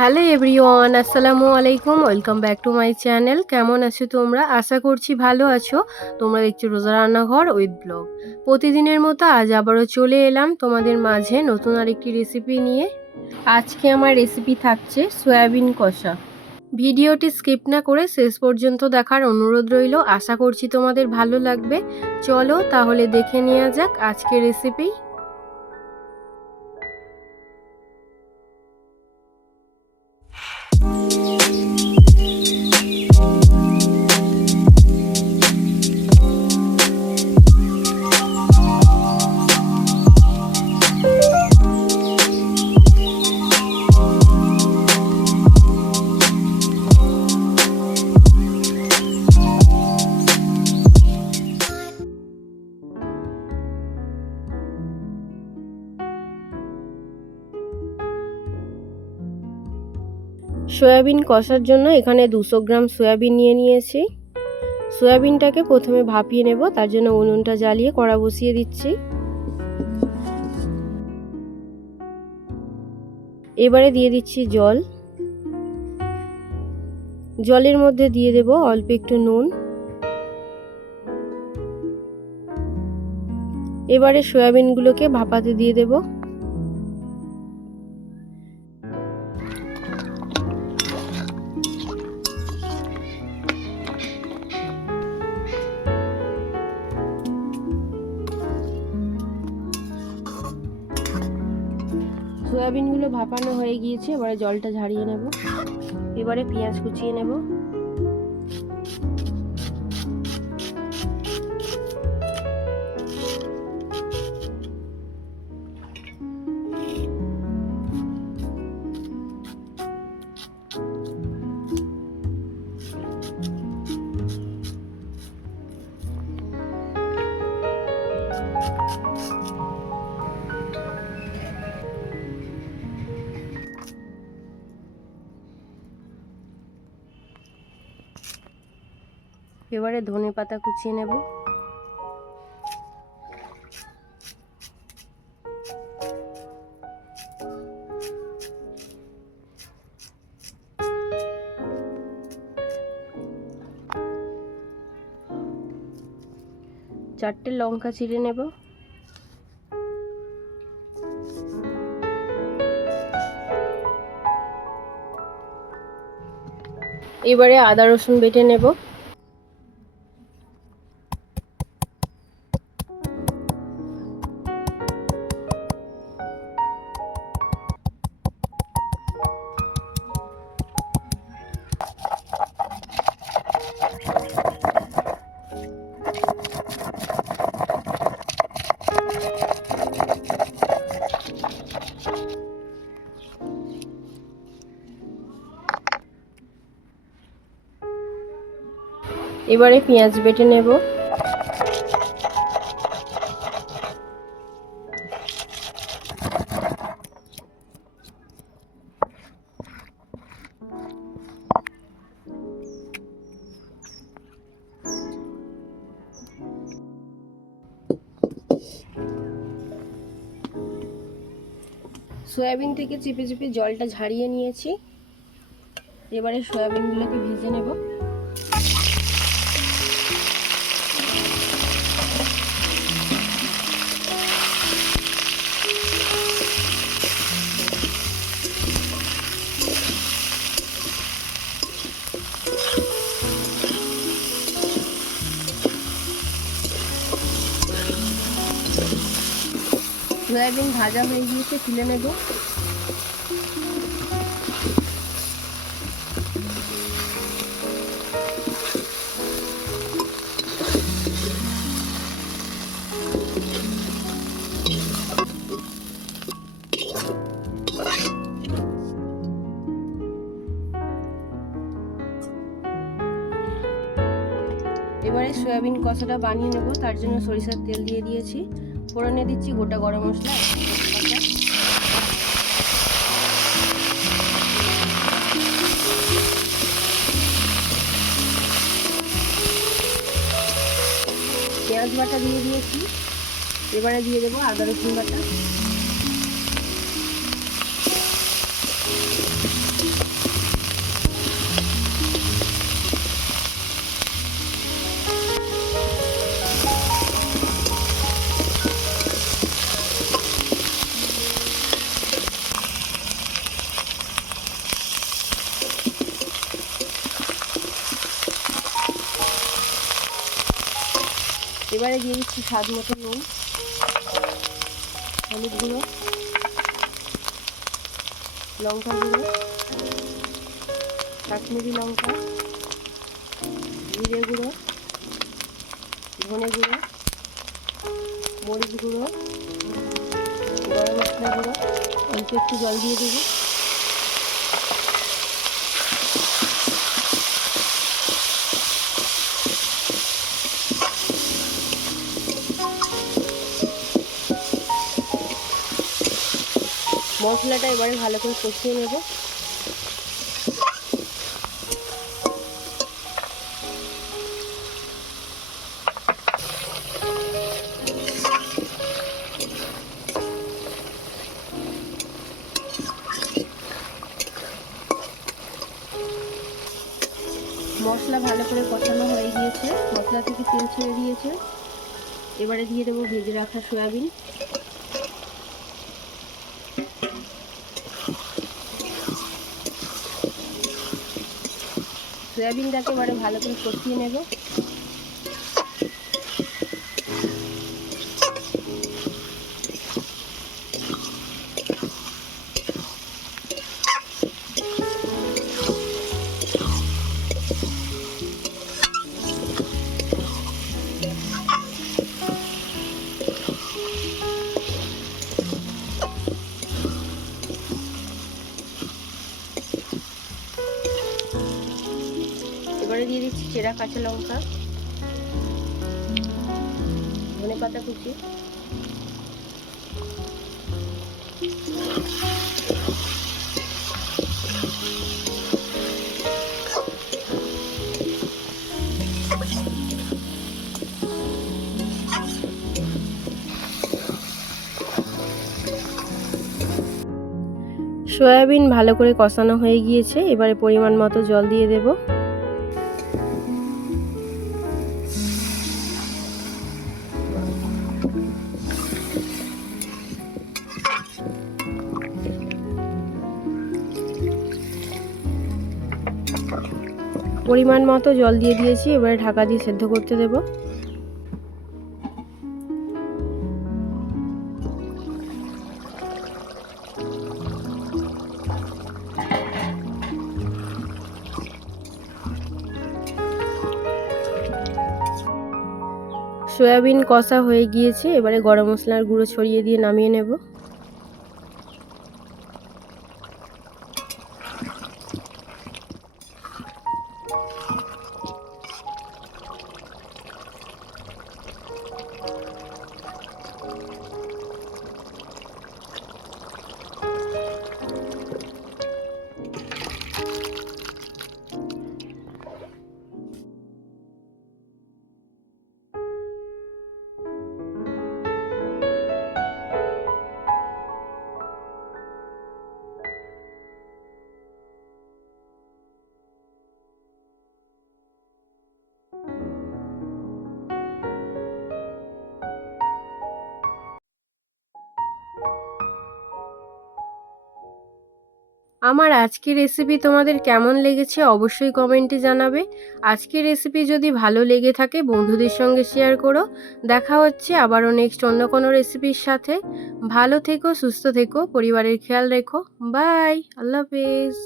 Hello everyone, আসসালামু আলাইকুম। Welcome back to my channel. কেমন আছো তোমরা? আশা করছি ভালো আছো। তোমরা দেখছো রোজা রান্নাঘর উইথ ব্লগ। প্রতিদিনের মতো আজ আবারও চলে এলাম তোমাদের মাঝে নতুন আরেকটি রেসিপি নিয়ে। আজকে আমার রেসিপি থাকছে সয়াবিন কষা। ভিডিওটি স্কিপ না করে শেষ পর্যন্ত দেখার অনুরোধ রইল। আশা করছি তোমাদের ভালো লাগবে। চলো তাহলে দেখে নেওয়া যাক আজকের রেসিপি। সয়াবিন কষার জন্য এখানে 200 গ্রাম সয়াবিন নিয়ে নিয়েছি। সয়াবিনটাকে প্রথমে ভাপিয়ে নেব, তার জন্য উনুনটা জ্বালিয়ে কড়া বসিয়ে দিচ্ছি। এবারে দিয়ে দিচ্ছি জল। জলের মধ্যে দিয়ে দেব অল্প একটু নুন। এবারে সয়াবিনগুলোকে ভাপাতে দিয়ে দেব। সয়াবিনগুলো ভাপানো হয়ে গিয়েছে, এবারে জলটা ঝারিয়ে নেব। এবারে পেঁয়াজ কুচিয়ে নেব। এবারে ধনে পাতা কুচিয়ে নেব। চারটে লঙ্কা চিড়ে নেব। এবারে আদা রসুন বেটে নেব। এবারে পেঁয়াজ বেটে নেব। সয়াবিন থেকে চিপে চিপে জলটা ঝারিয়ে নিয়েছি। এবারে সয়াবিনগুলোকে ভেজে নেব। সয়াবিন ভাজা হয়ে গিয়েছে, তুলে নেব। এবারে সয়াবিন কষাটা বানিয়ে নেব, তার জন্য সরিষার তেল দিয়ে দিয়েছি। ফোড়নে দিচ্ছি গোটা গরম মশলা, পেঁয়াজ বাটা দিয়ে দিয়েছি। এবারে দিয়ে দেবো আদা রসুন বাটা। এবারে দিয়ে দিচ্ছি স্বাদ মতো নুন, হলুদ গুঁড়ো, লঙ্কা গুঁড়ো, কাশ্মীরি লঙ্কা, জিরে গুঁড়ো, ধনে গুঁড়ো, মরিচ গুঁড়ো, গরম মশলা গুঁড়ো, অল্প একটু জল দিয়ে দেবো। মশলাটা এবারে ভালো করে কষিয়ে নেব। মশলা ভালো করে কষানো হয়ে গিয়েছে, মশলা থেকে তেল ছেড়ে দিয়েছে। এবারে দিয়ে দেবো ভেজে রাখা সয়াবিন। সয়াবিনটাকে এবারে ভালো করে কষিয়ে নেব। এবারে দিয়ে দিচ্ছি চেরা কাঁচা লঙ্কা, ধনেপাতা কুচি, সয়াবিন ভালো করে কষানো হয়ে গিয়েছে। এবারে পরিমাণ মতো জল দিয়ে দেব। পরিমাণ মতো জল দিয়ে দিয়েছি, এবারে ঢাকা দিয়ে সেদ্ধ করতে দেব। সয়াবিন কষা হয়ে গিয়েছে, এবারে গরম মশলার গুঁড়ো ছড়িয়ে দিয়ে নামিয়ে নেব। আমার আজকের রেসিপি তোমাদের কেমন লেগেছে অবশ্যই কমেন্টে জানাবে। আজকের রেসিপি যদি ভালো লেগে থাকে বন্ধুদের সঙ্গে শেয়ার করো। দেখা হচ্ছে আবারও নেক্সট অন্য কোনো রেসিপির সাথে। ভালো থেকো, সুস্থ থেকো, পরিবারের খেয়াল রেখো। বাই, আল্লাহ হাফেজ।